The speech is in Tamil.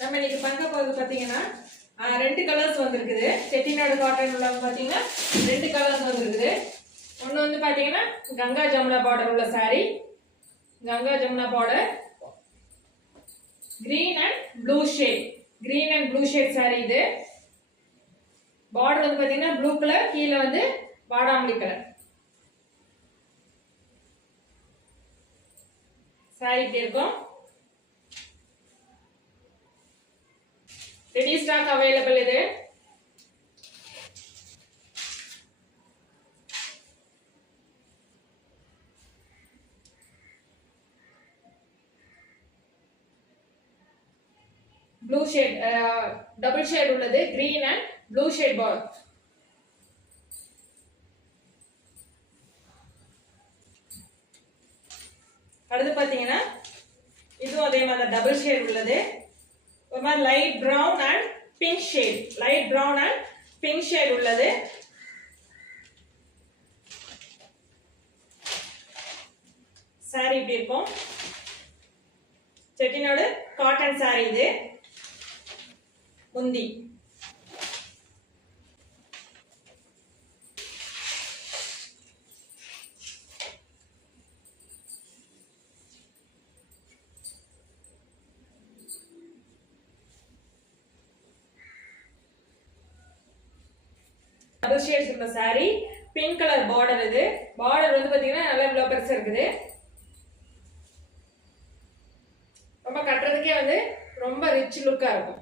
நம்ம இன்னைக்கு பார்க்க போறது பாத்தீங்கன்னா ரெண்டு கலர்ஸ் வந்திருக்குது. செட்டிநாடு காட்டன் உள்ள பாத்தீங்கன்னா ரெண்டு கலர்ஸ் வந்திருக்குது. ஒன்னு வந்து பாத்தீங்கன்னா கங்கா ஜமுனா பார்டர் உள்ள saree, Ganga Jamuna border green and blue shade saree. இது பார்டர் வந்து பாத்தீங்கன்னா ப்ளூ கலர், கீழ வந்து பாடாமல்லி கலர். saree இப்படி இருக்கும். Ready stock available. இது ப்ளூ ஷேட், டபுள் ஷேட் உள்ளது, green and blue shade border. அடுத்து பாத்தீங்கன்னா இதுவும் அதே மாதிரி டபுள் ஷேட் உள்ளது. ஒரு மாதிரி light brown and pink shade உள்ளது. saree இப்படி இருக்கும். Chettinad cotton saree. இது முந்தி. டபுள் ஷேட்ஸ் உள்ள saree, பிங்க் கலர் பார்டர். இது பார்டர் வந்து பாத்தீங்கன்னா நல்லா இவ்வளவு பெருசா இருக்குது. ரொம்ப கட்டுறதுக்கே வந்து ரொம்ப ரிச் லுக்கா இருக்கும்.